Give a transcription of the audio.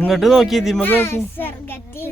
ഇങ്ങോട്ട് നോക്കി ദിമക്ക് നോക്കി. സ്വർഗത്തിൻ